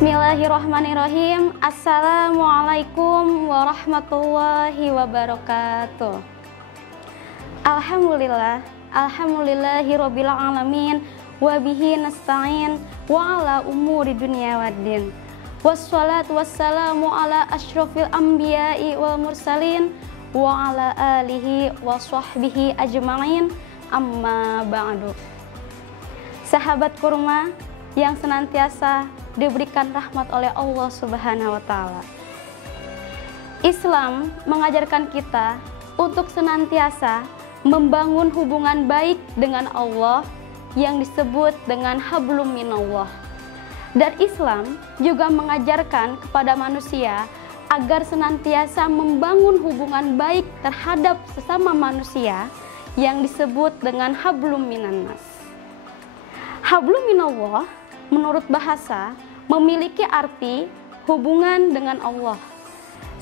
Bismillahirrahmanirrahim. Assalamualaikum warahmatullahi wabarakatuh. Alhamdulillahirabbil alamin wa bihi nasta'in wa ala umuri dunya waddin. Wassalatu wassalamu ala asyrafil anbiya'i wal mursalin wa ala alihi wa sahbihi ajma'in. Amma ba'du. Sahabat kurma yang senantiasa diberikan rahmat oleh Allah Subhanahu wa taala. Islam mengajarkan kita untuk senantiasa membangun hubungan baik dengan Allah yang disebut dengan hablum minallah. Dan Islam juga mengajarkan kepada manusia agar senantiasa membangun hubungan baik terhadap sesama manusia yang disebut dengan hablum minannas. Hablum minallah menurut bahasa memiliki arti hubungan dengan Allah.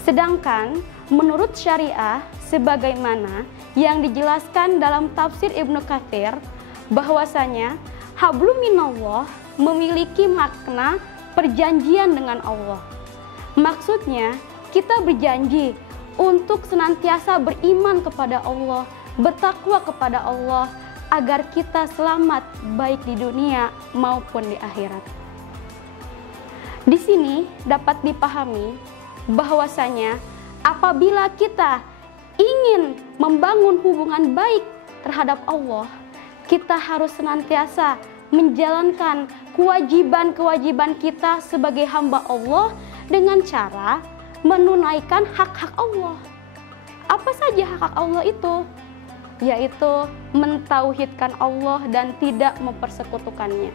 Sedangkan menurut syariah sebagaimana yang dijelaskan dalam tafsir Ibnu Katsir bahwasanya hablum minallah memiliki makna perjanjian dengan Allah. Maksudnya kita berjanji untuk senantiasa beriman kepada Allah, bertakwa kepada Allah agar kita selamat baik di dunia maupun di akhirat. Di sini dapat dipahami bahwasanya apabila kita ingin membangun hubungan baik terhadap Allah, kita harus senantiasa menjalankan kewajiban-kewajiban kita sebagai hamba Allah dengan cara menunaikan hak-hak Allah. Apa saja hak-hak Allah itu? Yaitu mentauhidkan Allah dan tidak mempersekutukannya.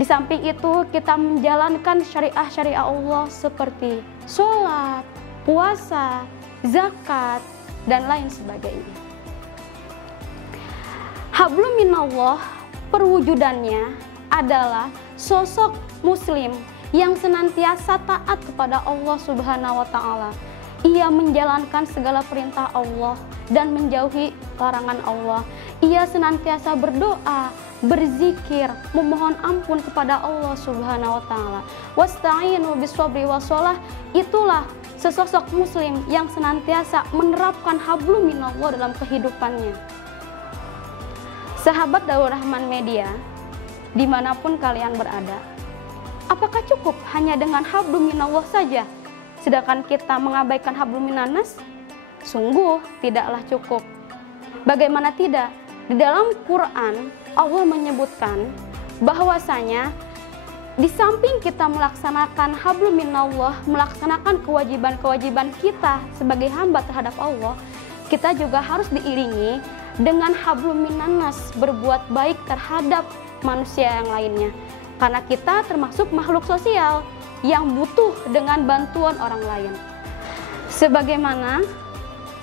Di samping itu kita menjalankan syariah-syariah Allah seperti sholat, puasa, zakat, dan lain sebagainya. Hablum minallah perwujudannya adalah sosok muslim yang senantiasa taat kepada Allah Subhanahu wa taala. Ia menjalankan segala perintah Allah dan menjauhi larangan Allah. Ia senantiasa berdoa, berzikir, memohon ampun kepada Allah Subhanahu wa taala. Wasta'inu bishabri wassalah. Itulah sesosok muslim yang senantiasa menerapkan hablum minallah dalam kehidupannya. Sahabat Daur Rahman Media, dimanapun kalian berada, apakah cukup hanya dengan hablum minallah saja sedangkan kita mengabaikan hablum minannas? Sungguh tidaklah cukup. Bagaimana tidak? Di dalam Quran Allah menyebutkan bahwasanya di samping kita melaksanakan hablum minallah, melaksanakan kewajiban-kewajiban kita sebagai hamba terhadap Allah, kita juga harus diiringi dengan hablum minannas, berbuat baik terhadap manusia yang lainnya. Karena kita termasuk makhluk sosial yang butuh dengan bantuan orang lain. Sebagaimana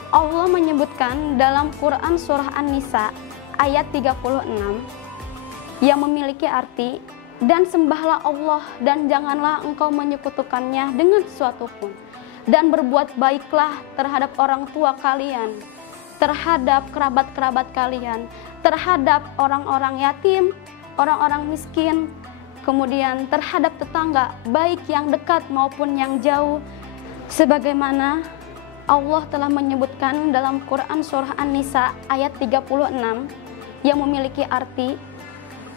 Allah menyebutkan dalam Quran surah An-Nisa ayat 36 yang memiliki arti, dan sembahlah Allah dan janganlah engkau menyekutukannya dengan sesuatu pun, dan berbuat baiklah terhadap orang tua kalian, terhadap kerabat-kerabat kalian, terhadap orang-orang yatim, orang-orang miskin, kemudian terhadap tetangga, baik yang dekat maupun yang jauh. Sebagaimana Allah telah menyebutkan dalam Quran surah An-Nisa ayat 36 yang memiliki arti,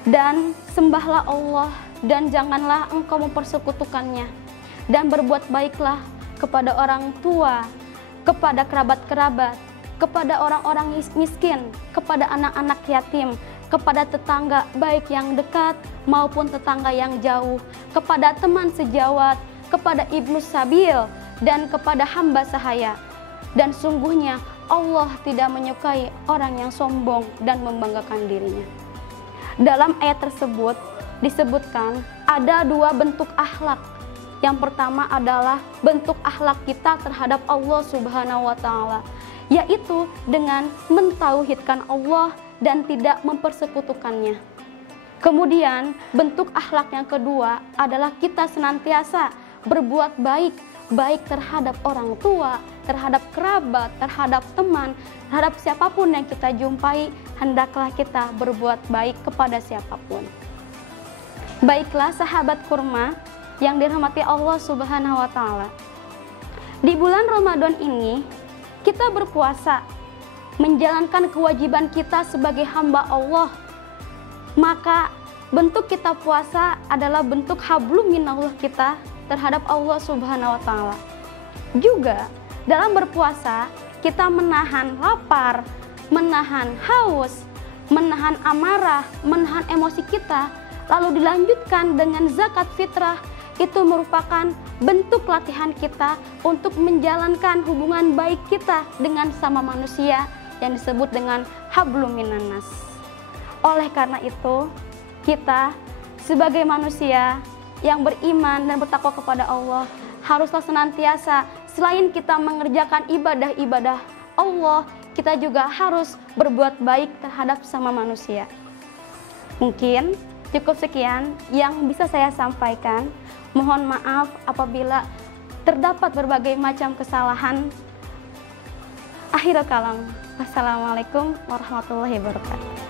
dan sembahlah Allah dan janganlah engkau mempersekutukannya, dan berbuat baiklah kepada orang tua, kepada kerabat-kerabat, kepada orang-orang miskin, kepada anak-anak yatim, kepada tetangga baik yang dekat maupun tetangga yang jauh, kepada teman sejawat, kepada ibnu sabil, dan kepada hamba sahaya. Dan sungguhnya Allah tidak menyukai orang yang sombong dan membanggakan dirinya. Dalam ayat tersebut disebutkan ada dua bentuk akhlak. Yang pertama adalah bentuk akhlak kita terhadap Allah Subhanahu wa taala, yaitu dengan mentauhidkan Allah dan tidak mempersekutukannya. Kemudian bentuk akhlak yang kedua adalah kita senantiasa berbuat baik, baik terhadap orang tua, terhadap kerabat, terhadap teman, terhadap siapapun yang kita jumpai, hendaklah kita berbuat baik kepada siapapun. Baiklah sahabat kurma, yang dirahmati Allah Subhanahu wa taala. Di bulan Ramadan ini kita berpuasa, menjalankan kewajiban kita sebagai hamba Allah. Maka bentuk kita puasa adalah bentuk hablum minallah kita terhadap Allah Subhanahu wa taala. Juga dalam berpuasa kita menahan lapar, menahan haus, menahan amarah, menahan emosi kita, lalu dilanjutkan dengan zakat fitrah. Itu merupakan bentuk latihan kita untuk menjalankan hubungan baik kita dengan sama manusia yang disebut dengan hablum minannas. Oleh karena itu, kita sebagai manusia yang beriman dan bertakwa kepada Allah haruslah senantiasa, selain kita mengerjakan ibadah-ibadah Allah, kita juga harus berbuat baik terhadap sama manusia. Mungkin cukup sekian yang bisa saya sampaikan. Mohon maaf apabila terdapat berbagai macam kesalahan. Akhirul kalam. Wassalamualaikum warahmatullahi wabarakatuh.